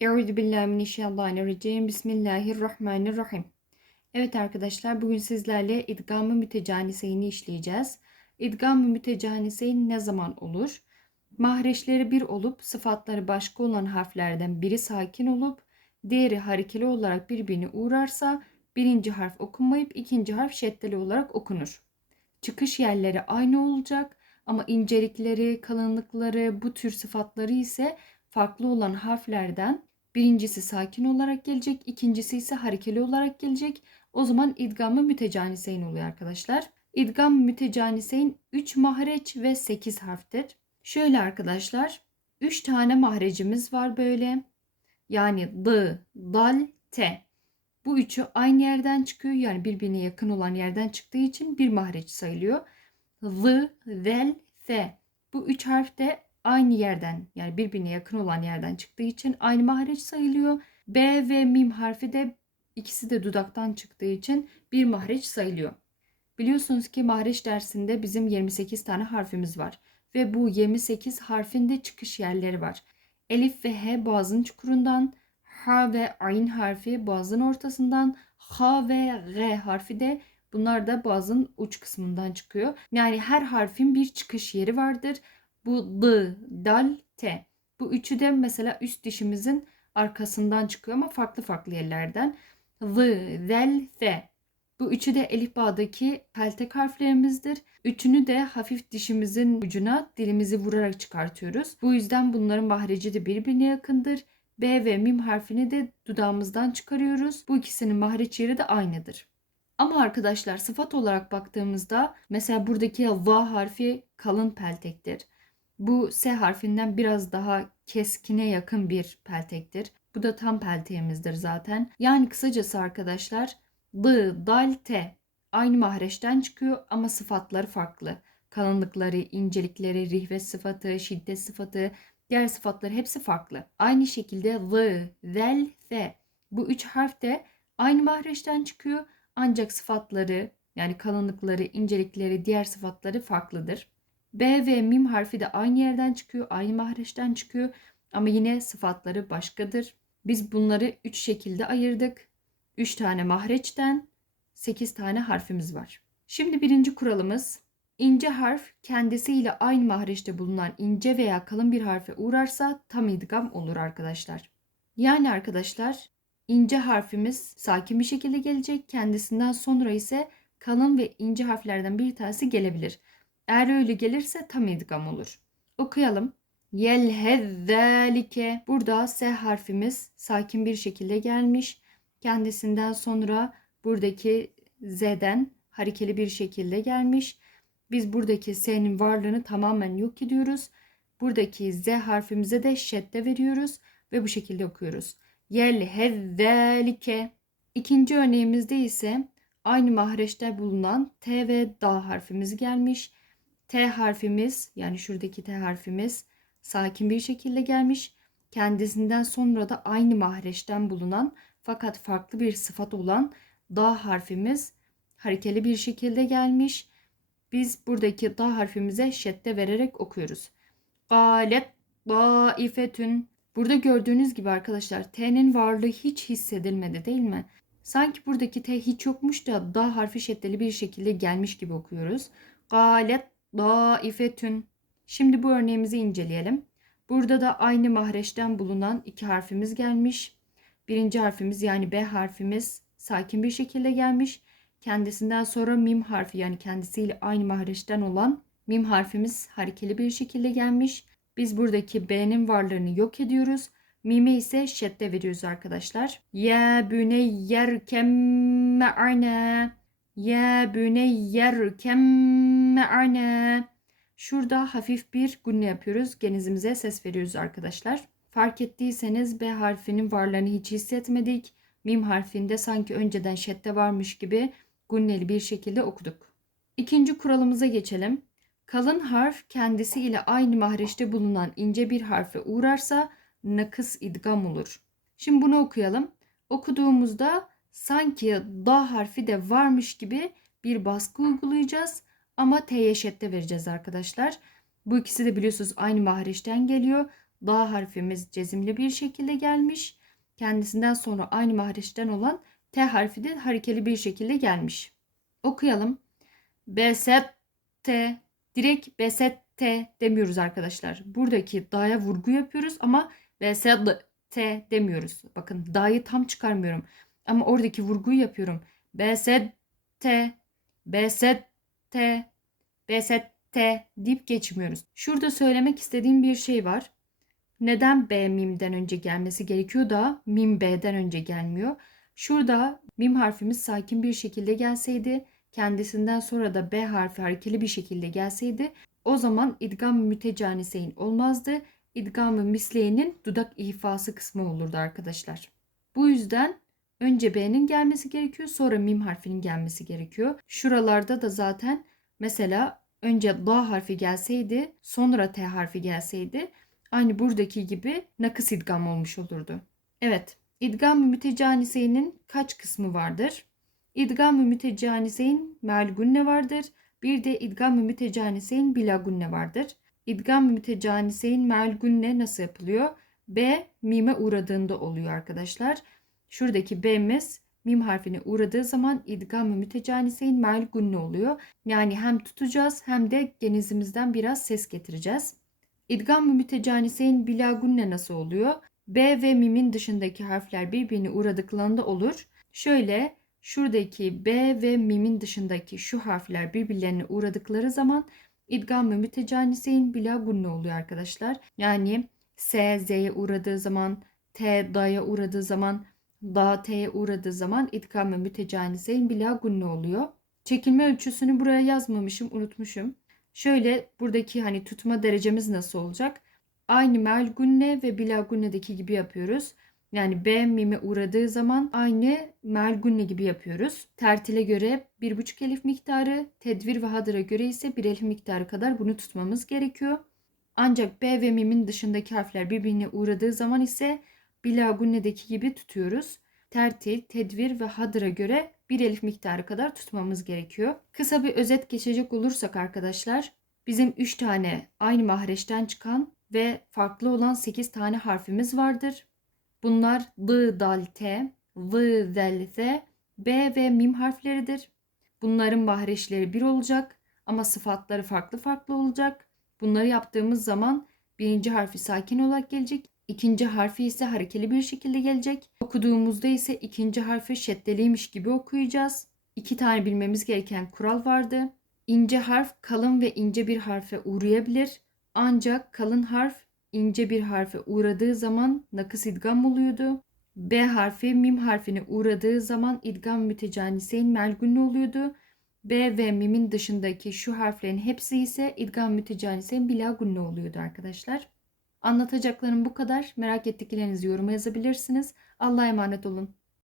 Euzu billahi mineşşeytanirracim. Bismillahirrahmanirrahim. Evet arkadaşlar bugün sizlerle idgam-ı mütecaniseyni işleyeceğiz. İdgam-ı mütecaniseyn ne zaman olur? Mahreçleri bir olup sıfatları başka olan harflerden biri sakin olup diğeri harekeli olarak birbirine uğrarsa birinci harf okunmayıp ikinci harf şeddeli olarak okunur. Çıkış yerleri aynı olacak ama incelikleri, kalınlıkları, bu tür sıfatları ise farklı olan harflerden birincisi sakin olarak gelecek, ikincisi ise harekeli olarak gelecek. O zaman idgamı mütecaniseyn oluyor arkadaşlar. İdgam mütecaniseyn 3 mahreç ve 8 harftir. Şöyle arkadaşlar 3 tane mahrecimiz var böyle. Yani d, dal, t. Bu üçü aynı yerden çıkıyor. Yani birbirine yakın olan yerden çıktığı için bir mahreç sayılıyor. Z, zel, f. Bu üç harf de aynı yerden yani birbirine yakın olan yerden çıktığı için aynı mahreç sayılıyor. B ve mim harfi de ikisi de dudaktan çıktığı için bir mahreç sayılıyor. Biliyorsunuz ki mahreç dersinde bizim 28 tane harfimiz var ve bu 28 harfin de çıkış yerleri var. Elif ve H boğazın çukurundan, H ve Ayn harfi boğazın ortasından, H ve R harfi de bunlar da boğazın uç kısmından çıkıyor. Yani her harfin bir çıkış yeri vardır. Bu D, dal, t. Bu üçü de mesela üst dişimizin arkasından çıkıyor ama farklı farklı yerlerden. V, zel, f. Bu üçü de elif bağdaki peltek harflerimizdir. Üçünü de hafif dişimizin ucuna dilimizi vurarak çıkartıyoruz. Bu yüzden bunların mahreci de birbirine yakındır. B ve mim harfini de dudağımızdan çıkarıyoruz. Bu ikisinin mahreç yeri de aynıdır. Ama arkadaşlar sıfat olarak baktığımızda mesela buradaki V harfi kalın peltektir. Bu S harfinden biraz daha keskine yakın bir peltektir. Bu da tam pelteğimizdir zaten. Yani kısacası arkadaşlar D, dal, T aynı mahreçten çıkıyor ama sıfatları farklı. Kalınlıkları, incelikleri, rihvet sıfatı, şiddet sıfatı, diğer sıfatları hepsi farklı. Aynı şekilde V, zel, F bu üç harf de aynı mahreçten çıkıyor ancak sıfatları yani kalınlıkları, incelikleri, diğer sıfatları farklıdır. B ve mim harfi de aynı yerden çıkıyor, aynı mahreçten çıkıyor ama yine sıfatları başkadır. Biz bunları 3 şekilde ayırdık. 3 tane mahreçten 8 tane harfimiz var. Şimdi birinci kuralımız ince harf kendisiyle aynı mahreçte bulunan ince veya kalın bir harfe uğrarsa tam idgam olur arkadaşlar. Yani arkadaşlar ince harfimiz sakin bir şekilde gelecek. Kendisinden sonra ise kalın ve ince harflerden bir tanesi gelebilir. Eğer öyle gelirse tam idgam olur. Okuyalım. Yelhezzalike. Burada S harfimiz sakin bir şekilde gelmiş. Kendisinden sonra buradaki Z'den harekeli bir şekilde gelmiş. Biz buradaki S'nin varlığını tamamen yok ediyoruz. Buradaki Z harfimize de şedde veriyoruz ve bu şekilde okuyoruz. Yelhezzalike. İkinci örneğimizde ise aynı mahreçte bulunan T ve Da harfimiz gelmiş. T harfimiz yani şuradaki T harfimiz sakin bir şekilde gelmiş. Kendisinden sonra da aynı mahreçten bulunan fakat farklı bir sıfat olan da harfimiz harekeli bir şekilde gelmiş. Biz buradaki da harfimize şedde vererek okuyoruz. Galet daifetün. Burada gördüğünüz gibi arkadaşlar T'nin varlığı hiç hissedilmedi değil mi? Sanki buradaki T hiç yokmuş da da harfi şeddeli bir şekilde gelmiş gibi okuyoruz. Galet daifetün. Şimdi bu örneğimizi inceleyelim. Burada da aynı mahreçten bulunan iki harfimiz gelmiş. Birinci harfimiz yani B harfimiz sakin bir şekilde gelmiş. Kendisinden sonra mim harfi yani kendisiyle aynı mahreçten olan mim harfimiz harekeli bir şekilde gelmiş. Biz buradaki B'nin varlığını yok ediyoruz. Mime ise şedde veriyoruz arkadaşlar. Ya büneyyer ma'ana. Ya büneyyer ma'ana. Şurada hafif bir gunne yapıyoruz. Genizimize ses veriyoruz arkadaşlar. Fark ettiyseniz B harfinin varlığını hiç hissetmedik. Mim harfinde sanki önceden şedde varmış gibi gunneli bir şekilde okuduk. İkinci kuralımıza geçelim. Kalın harf kendisi ile aynı mahreçte bulunan ince bir harfe uğrarsa nakıs idgam olur. Şimdi bunu okuyalım. Okuduğumuzda sanki da harfi de varmış gibi bir baskı uygulayacağız ama T'ye şedde vereceğiz arkadaşlar. Bu ikisi de biliyorsunuz aynı mahreçten geliyor. da harfimiz cezimli bir şekilde gelmiş. Kendisinden sonra aynı mahreçten olan T harfi de harekeli bir şekilde gelmiş. Okuyalım. Besette. Direkt besette demiyoruz arkadaşlar. Buradaki da'ya vurgu yapıyoruz ama besette demiyoruz. Bakın da'yı tam çıkarmıyorum. Ama oradaki vurguyu yapıyorum. Besette. Besette. Besette deyip geçmiyoruz. Şurada söylemek istediğim bir şey var. Neden B mimden önce gelmesi gerekiyor da mim B'den önce gelmiyor? Şurada mim harfimiz sakin bir şekilde gelseydi, kendisinden sonra da B harfi harekeli bir şekilde gelseydi o zaman idgam-ı mütecaniseyn olmazdı. İdgam-ı misleyenin dudak ifası kısmı olurdu arkadaşlar. Bu yüzden önce B'nin gelmesi gerekiyor sonra mim harfinin gelmesi gerekiyor. Şuralarda da zaten mesela önce da harfi gelseydi sonra T harfi gelseydi aynı buradaki gibi nakıs idgam olmuş olurdu. Evet İdgam-ı kaç kısmı vardır? İdgam-ı mütecaniseyin melgunne vardır. Bir de idgam-ı mütecaniseyin bilagunne vardır. İdgam-ı mütecaniseyin melgunne nasıl yapılıyor? B mime uğradığında oluyor arkadaşlar. Şuradaki B'miz mim harfine uğradığı zaman idgam-ı mütecaniseyin melgunne oluyor. Yani hem tutacağız hem de genizimizden biraz ses getireceğiz. İdgam-ı mütecaniseyin bilagunne nasıl oluyor? B ve mimin dışındaki harfler birbirine uğradıklarında olur. Şöyle şuradaki B ve mimin dışındaki şu harfler birbirlerine uğradıkları zaman idgam ve mütecaniseyin bila gunne oluyor arkadaşlar. Yani S Z'ye uğradığı zaman, T D'ye uğradığı zaman, Da T'ye uğradığı zaman idgam ve mütecaniseyin bila gunne oluyor. Çekilme ölçüsünü buraya yazmamışım, unutmuşum. Şöyle buradaki hani tutma derecemiz nasıl olacak? aynı melgunne ve bilagunne'deki gibi yapıyoruz. Yani B mime uğradığı zaman aynı melgunne gibi yapıyoruz. Tertile göre 1,5 elif miktarı, tedvir ve hadıra göre ise 1 elif miktarı kadar bunu tutmamız gerekiyor. Ancak B ve mimin dışındaki harfler birbirine uğradığı zaman ise bilagunne'deki gibi tutuyoruz. Tertil, tedvir ve hadıra göre 1 elif miktarı kadar tutmamız gerekiyor. Kısa bir özet geçecek olursak arkadaşlar, bizim 3 tane aynı mahreçten çıkan ve farklı olan 8 tane harfimiz vardır. Bunlar D, dal, t, v, zel, z, b ve mim harfleridir. Bunların mahreçleri bir olacak ama sıfatları farklı farklı olacak. Bunları yaptığımız zaman birinci harfi sakin olarak gelecek. İkinci harfi ise harekeli bir şekilde gelecek. Okuduğumuzda ise ikinci harfi şeddeliymiş gibi okuyacağız. İki tane bilmemiz gereken kural vardı. İnce harf kalın ve ince bir harfe uğrayabilir. Ancak kalın harf ince bir harfe uğradığı zaman nakıs idgam oluyordu. B harfi mim harfine uğradığı zaman idgam mütecaniseyn melgunne oluyordu. B ve mimin dışındaki şu harflerin hepsi ise idgam mütecaniseyn bilagunne oluyordu arkadaşlar. Anlatacaklarım bu kadar. Merak ettiklerinizi yoruma yazabilirsiniz. Allah'a emanet olun.